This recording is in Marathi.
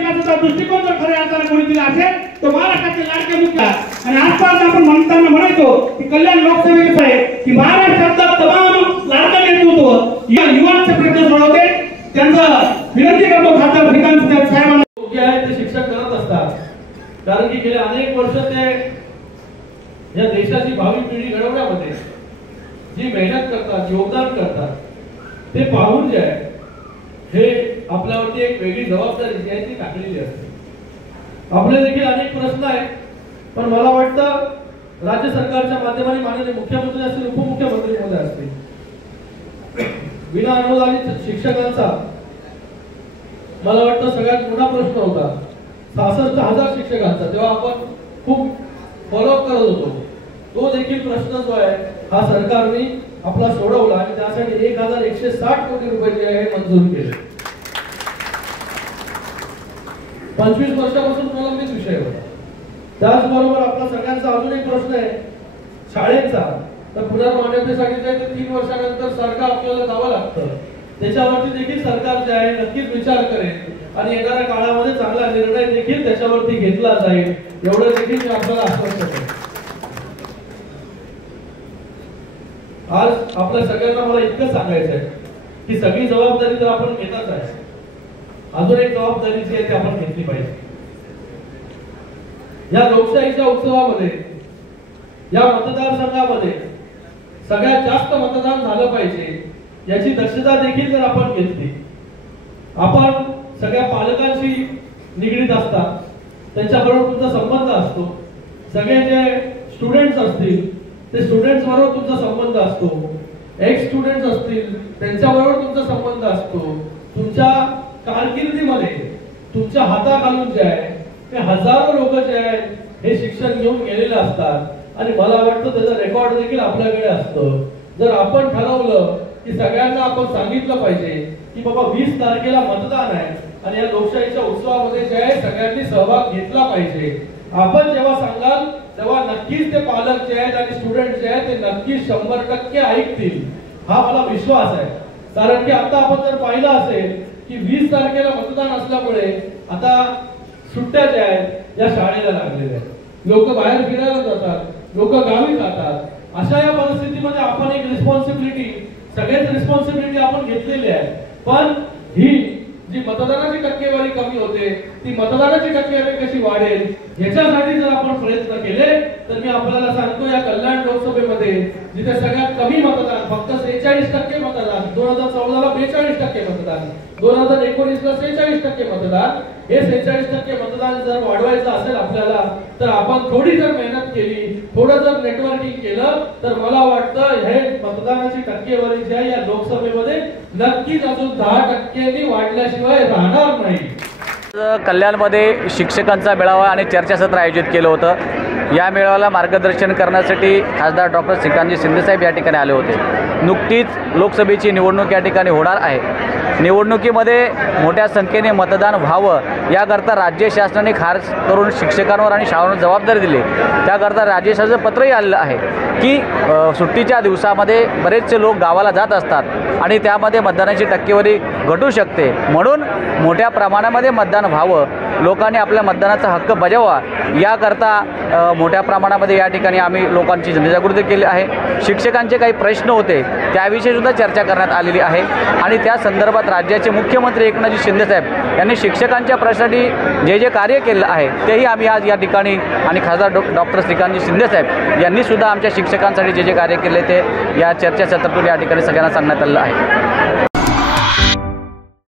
विकासाचा दृष्टिकोन जर खऱ्या अर्थाने कोणी दिला असेल तो महाराष्ट्राचे लाडके मुख्य आणि आजपास आपण म्हणताना म्हणायचो की कल्याण लोकसभेचं आहे की महाराष्ट्रातलं तमाम लाडकं नेतृत्व या युवांचे प्रश्न सोडवते। त्यांचं विनंती करतो खासदार श्रीकांत साहेबांना योग्य आहे ते शिक्षण करत असतात, कारण की गेले अनेक वर्ष ते या देशाची भावी पिढी घडवण्यामध्ये जी मेहनत करतात, योगदान करतात, ते पाहून जे आहे हे आपल्यावरती एक वेगळी जबाबदारी जी आहे ती टाकलेली असते। आपले देखील अनेक प्रश्न आहेत, पण मला वाटतं राज्य सरकारच्या माध्यमाने माननीय मुख्यमंत्री असतील, उपमुख्यमंत्री महोदय असतील, विना अनुदानित शिक्षकांचा मला वाटतं सगळ्यात मोठा प्रश्न होता 66,000 शिक्षकांचा, तेव्हा आपण खूप फॉलोअप करत होतो। तो देखील प्रश्न जो आहे हा सरकारने आपला सोडवला आणि त्यासाठी 1,160 कोटी रुपये जे आहे मंजूर केले। 25 वर्षापासून प्रलंबित विषय होता। त्याचबरोबर आपला सगळ्यांचा अजून एक प्रश्न आहे शाळेचा, तर पुनर्मान्यतेसाठी ते 3 वर्षानंतर सरकार आपल्याला जावं लागतं, त्याच्यावरती देखील सरकार जे आहे नक्कीच विचार करेल आणि येणाऱ्या काळामध्ये चांगला निर्णय देखील त्याच्यावरती घेतला जाईल, एवढं देखील मी आपल्याला आश्वासन देतो। आज आपल्या सगळ्यांना मला इतकं सांगायचं आहे की सगळी जबाबदारी जर आपण घेतच आहे, अजून एक जबाबदारी जी आहे ती आपण घेतली पाहिजे। या लोकशाहीच्या उत्सवामध्ये, या मतदारसंघामध्ये सगळ्यात जास्त मतदान झालं पाहिजे याची दक्षता देखील जर आपण घेतली, आपण सगळ्या पालकांशी निगडीत असतात, त्यांच्याबरोबर तुमचा संबंध असतो, सगळे जे स्टुडंट्स असतील ते स्टुडंट्स बरोबर तुमचा संबंध असतो, एक्स स्टुडंट्स असतील त्यांच्याबरोबर तुमचा संबंध असतो, तुमच्या कारकिर्दीमध्ये तुमच्या हाताखालून जे आहे ते हजारो लोक जे आहेत हे शिक्षण घेऊन गेलेले असतात आणि मला वाटतं त्याचा रेकॉर्ड देखील आपल्याकडे असतं। जर आपण ठरवलं की सगळ्यांना आपण सांगितलं पाहिजे की बाबा 20 तारखेला मतदान आहे आणि या लोकशाहीच्या उत्सवामध्ये जे आहे सगळ्यांनी सहभाग घेतला पाहिजे, आपण जेव्हा सांगाल तेव्हा नक्कीच ते पालक जे आहेत आणि स्टुडंट जे आहेत ते नक्कीच 100% ऐकतील, हा मला विश्वास आहे। कारण की आता आपण जर पाहिलं असेल की 20 तारखेला मतदान असल्यामुळे आता सुट्ट्या ज्या आहेत या शाळेला लागलेल्या आहेत, लोक बाहेर फिरायला जातात, लोक गावी जातात, अशा या परिस्थितीमध्ये आपण एक रिस्पॉन्सिबिलिटी, सगळ्याच रिस्पॉन्सिबिलिटी आपण घेतलेली आहे, पण ही जी मतदानाची टक्केवारी कमी होते ती मतदानाची टक्केवारी कशी वाढेल याच्यासाठी जर आपण प्रयत्न केले तर मी आपल्याला सांगतो या कल्याण लोकसभेमध्ये जिथे सगळ्यात कमी मतदान फक्त 46% मतदान, 2014 ला 42% मतदान, 2019 ला 46% मतदान, हे 46% मतदान जर वाढवायचं असेल आपल्याला तर आपण थोडी जर मेहनत केली, थोडं जर नेटवर्किंग केलं तर मला वाटतं हे मतदानाची टक्केवारी जी आहे या लोकसभेमध्ये नक्कीच अजून 10% वाढल्याशिवाय राहणार नाही। कल्याणमध्ये शिक्षकांचा मेळावा आणि चर्चासत्र आयोजित केलं होतं। या मेळाव्याला मार्गदर्शन करण्यासाठी खासदार डॉक्टर श्रीकांतजी शिंदेसाहेब या ठिकाणी आले होते। नुकतीच लोकसभेची निवडणूक या ठिकाणी होणार आहे। निवडणुकीमध्ये मोठ्या संख्येने मतदान व्हावं याकरता राज्य शासनाने खास करून शिक्षकांवर आणि शाळांवर जबाबदारी दिली। त्याकरता राज्य शासनाचं पत्रही आलेलं आहे की सुट्टीच्या दिवसामध्ये बरेचसे लोक गावाला जात असतात आणि त्यामध्ये मतदानाची टक्केवारी घटू शकते, म्हणून मोठ्या प्रमाणामध्ये मतदान व्हावं, लोकांनी आपल्या मतदानाचा हक्क बजावा याकरता मोठ्या प्रमाणामध्ये या ठिकाणी आम्ही लोकांची जनजागृती केली आहे। शिक्षकांचे काही प्रश्न होते त्याविषयी सुद्धा चर्चा करण्यात आलेली आहे आणि त्या संदर्भात राज्याचे मुख्यमंत्री एकनाथजी शिंदेसाहेब यांनी शिक्षकांच्या प्रश्नासाठी जे जे कार्य केलं आहे तेही आम्ही आज या ठिकाणी आणि खासदार डॉक्टर श्रीकांतजी शिंदेसाहेब यांनी सुद्धा आमच्या शिक्षकांसाठी जे जे कार्य केले ते या चर्चासत्रातून या ठिकाणी सगळ्यांना सांगण्यात आलेलं आहे।